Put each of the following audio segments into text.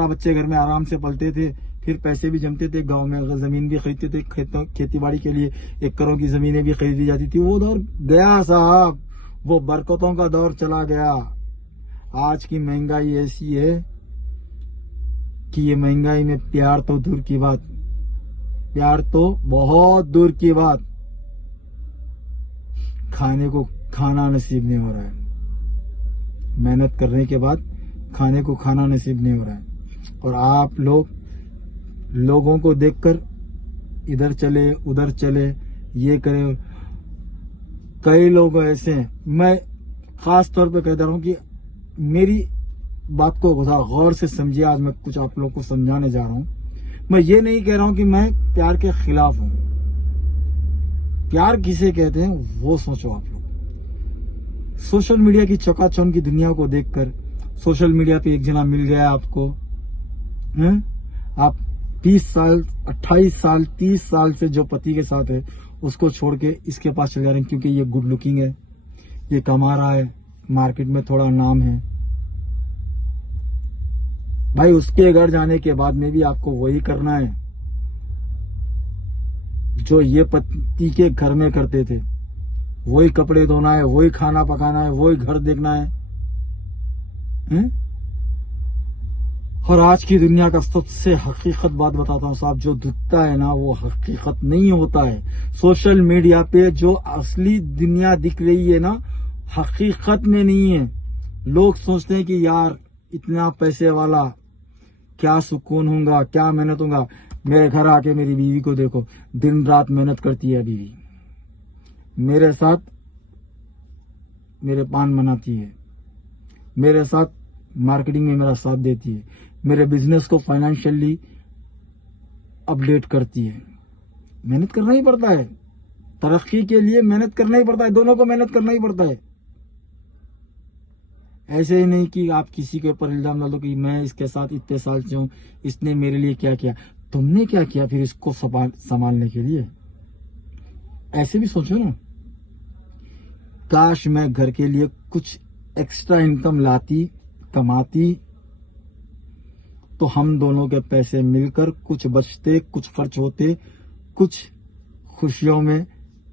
18 बच्चे घर में आराम से पलते थे, फिर पैसे भी जमते थे, गांव में जमीन भी खरीदते थे, खेती बाड़ी के लिए एकड़ों की जमीनें भी खरीदी जाती थी। वो दौर गया साहब, वो बरकतों का दौर चला गया। आज की महंगाई ऐसी है कि ये महंगाई में प्यार तो दूर की बात, प्यार तो बहुत दूर की बात, खाने को खाना नसीब नहीं हो रहा है। मेहनत करने के बाद खाने को खाना नसीब नहीं हो रहा है। और आप लोगों को देखकर इधर चले उधर चले, ये करे। कई लोग ऐसे हैं, मैं खास तौर पे कहता रहा हूं कि मेरी बात को गौर से समझिए। आज मैं कुछ आप लोगों को समझाने जा रहा हूं। मैं ये नहीं कह रहा हूं कि मैं प्यार के खिलाफ हूं। प्यार किसे कहते हैं वो सोचो आप लोग। सोशल मीडिया की चकाचौंध की दुनिया को देखकर, सोशल मीडिया पे एक जना मिल गया आपको, आप 20 साल 28 साल 30 साल से जो पति के साथ है उसको छोड़ के इसके पास चले जा रहे हैं क्योंकि ये गुड लुकिंग है, ये कमा रहा है, मार्केट में थोड़ा नाम है। भाई उसके घर जाने के बाद में भी आपको वही करना है जो ये पति के घर में करते थे। वही कपड़े धोना है, वही खाना पकाना है, वही घर देखना है। और आज की दुनिया का सबसे हकीकत बात बताता हूं साहब, जो दिखता है ना वो हकीकत नहीं होता है। सोशल मीडिया पे जो असली दुनिया दिख रही है ना, हकीकत में नहीं है। लोग सोचते हैं कि यार इतना पैसे वाला, क्या सुकून होगा, क्या मेहनत होगा। मेरे घर आके मेरी बीवी को देखो, दिन रात मेहनत करती है बीवी, मेरे साथ मेरे पान बनाती है, मेरे साथ मार्केटिंग में मेरा साथ देती है, मेरे बिजनेस को फाइनेंशियली अपडेट करती है। मेहनत करना ही पड़ता है, तरक्की के लिए मेहनत करना ही पड़ता है, दोनों को मेहनत करना ही पड़ता है। ऐसे ही नहीं कि आप किसी के ऊपर इल्जाम डाल दो कि मैं इसके साथ इतने साल से हूं, इसने मेरे लिए क्या किया। तुमने क्या किया फिर इसको संभालने के लिए? ऐसे भी सोचो ना, काश मैं घर के लिए कुछ एक्स्ट्रा इनकम लाती, कमाती, तो हम दोनों के पैसे मिलकर कुछ बचते, कुछ खर्च होते, कुछ खुशियों में,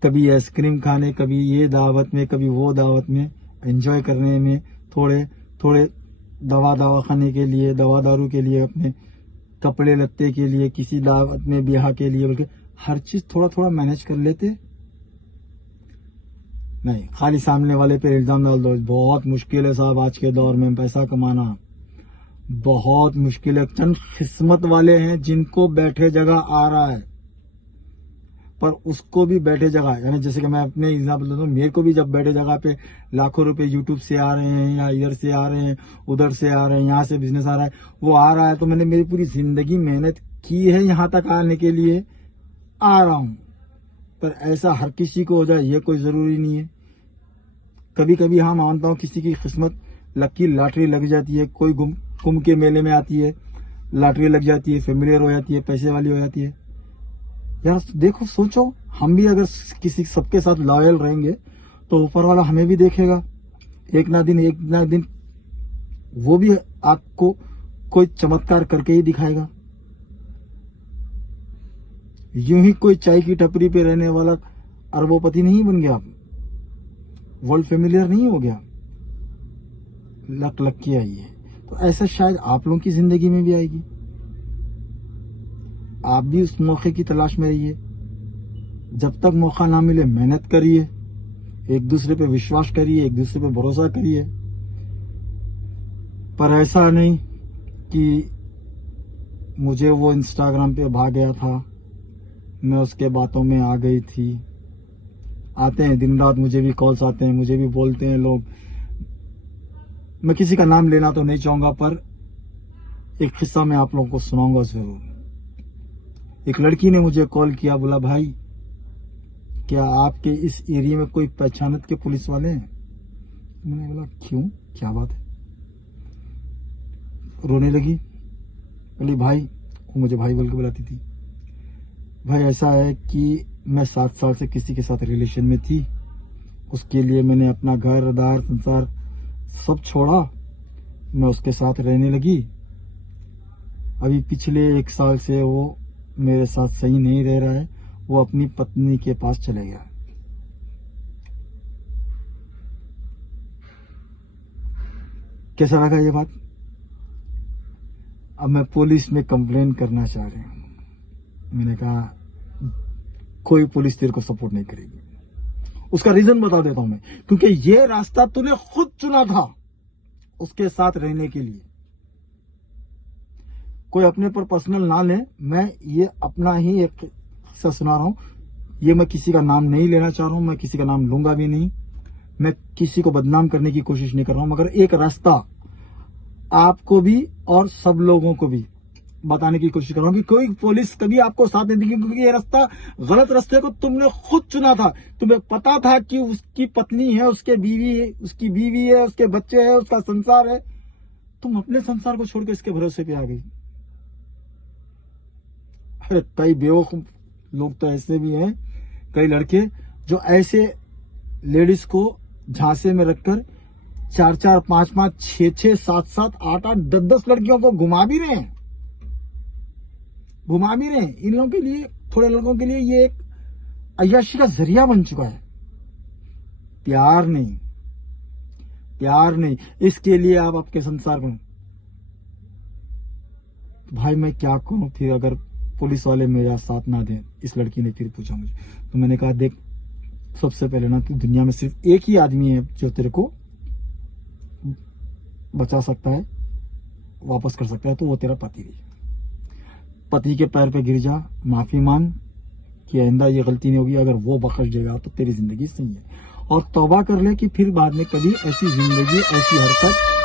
कभी आइसक्रीम खाने, कभी ये दावत में, कभी वो दावत में, एंजॉय करने में, थोड़े थोड़े दवा खाने के लिए, दवा दारू के लिए, अपने कपड़े लत्ते के लिए, किसी दावत में, ब्याह के लिए, बल्कि हर चीज थोड़ा थोड़ा मैनेज कर लेते। नहीं, खाली सामने वाले पे इल्जाम डाल दो। बहुत मुश्किल है साहब, आज के दौर में पैसा कमाना बहुत मुश्किल है। चंद किस्मत वाले हैं जिनको बैठे जगह आ रहा है, पर उसको भी बैठे जगह, यानी जैसे कि मैं अपने एग्जाम्पल देता हूँ, मेरे को भी जब बैठे जगह पे लाखों रुपए यूट्यूब से आ रहे हैं, या इधर से आ रहे हैं, उधर से आ रहे हैं, यहाँ से बिजनेस आ रहा है, वो आ रहा है, तो मैंने मेरी पूरी जिंदगी मेहनत की है यहाँ तक आने के लिए, आ रहा हूँ। पर ऐसा हर किसी को हो जाए ये कोई जरूरी नहीं है। कभी कभी हाँ मानता हूँ किसी की किस्मत लकी लॉटरी लग जाती है, कोई कुंभ के मेले में आती है, लॉटरी लग जाती है, फेमिलियर हो जाती है, पैसे वाली हो जाती है। यार देखो, सोचो, हम भी अगर किसी सबके साथ लॉयल रहेंगे तो ऊपर वाला हमें भी देखेगा। एक ना दिन वो भी आपको कोई चमत्कार करके ही दिखाएगा। यूं ही कोई चाय की टपरी पे रहने वाला अरबोपति नहीं बन गया, आप वर्ल्ड फेमिलियर नहीं हो गया। लक की आई है, तो ऐसा शायद आप लोगों की जिंदगी में भी आएगी। आप भी उस मौके की तलाश में रहिए। जब तक मौका ना मिले मेहनत करिए, एक दूसरे पे विश्वास करिए, एक दूसरे पे भरोसा करिए। पर ऐसा नहीं कि मुझे वो इंस्टाग्राम पे भाग गया था, मैं उसके बातों में आ गई थी। आते हैं दिन रात, मुझे भी कॉल्स आते हैं, मुझे भी बोलते हैं लोग। मैं किसी का नाम लेना तो नहीं चाहूंगा, पर एक किस्सा मैं आप लोगों को सुनाऊंगा जरूर। एक लड़की ने मुझे कॉल किया, बोला भाई क्या आपके इस एरिया में कोई पहचानत के पुलिस वाले हैं? मैंने बोला क्यों, क्या बात है? रोने लगी, बोली भाई, वो मुझे भाई बोल के बुलाती थी, भाई ऐसा है कि मैं 7 साल से किसी के साथ रिलेशन में थी, उसके लिए मैंने अपना घर दार संसार सब छोड़ा, मैं उसके साथ रहने लगी, अभी पिछले 1 साल से वो मेरे साथ सही नहीं रह रहा है, वो अपनी पत्नी के पास चले गया। कैसा लगा ये बात? अब मैं पुलिस में कंप्लेन करना चाह रही हूं। मैंने कहा कोई पुलिस तेरे को सपोर्ट नहीं करेगी। उसका रीजन बता देता हूं मैं, क्योंकि ये रास्ता तूने खुद चुना था उसके साथ रहने के लिए। कोई अपने पर पर्सनल ना ले, मैं ये अपना ही एक किस्सा सुना रहा हूं। ये मैं किसी का नाम नहीं लेना चाह रहा हूं, मैं किसी का नाम लूंगा भी नहीं, मैं किसी को बदनाम करने की कोशिश नहीं कर रहा हूं, मगर एक रास्ता आपको भी और सब लोगों को भी बताने की कोशिश कर रहा हूं कि कोई पुलिस कभी आपको साथ नहीं देगी, क्योंकि ये रास्ता गलत रास्ते को तुमने खुद चुना था। तुम्हें पता था कि उसकी पत्नी है, उसकी बीवी है, उसके बच्चे हैं, उसका संसार है। तुम अपने संसार को छोड़कर इसके भरोसे पे आ गई। अरे कई बेवकूफ लोग तो ऐसे भी हैं, कई लड़के जो ऐसे लेडीज को झांसे में रखकर 4-4, 5-5, 6-6, 7-7, 8-8, 10-10 लड़कियों को घुमा भी रहे हैं। इन लोगों के लिए, थोड़े लड़कों के लिए ये एक अय्याशी का जरिया बन चुका है। प्यार नहीं, इसके लिए आप आपके संसार को, भाई मैं क्या करूं फिर अगर पुलिस वाले मेरा साथ ना दें। इस लड़की ने फिर पूछा मुझे, तो मैंने कहा देख, सबसे पहले ना, दुनिया में सिर्फ एक ही आदमी है जो तेरे को बचा सकता है, वापस कर सकता है, तो वो तेरा पति है। पति के पैर पे गिर जा, माफी मांग कि आइंदा ये गलती नहीं होगी। अगर वो बख्श देगा तो तेरी जिंदगी सही है, और तौबा कर ले कि फिर बाद में कभी ऐसी जिंदगी, ऐसी हरकत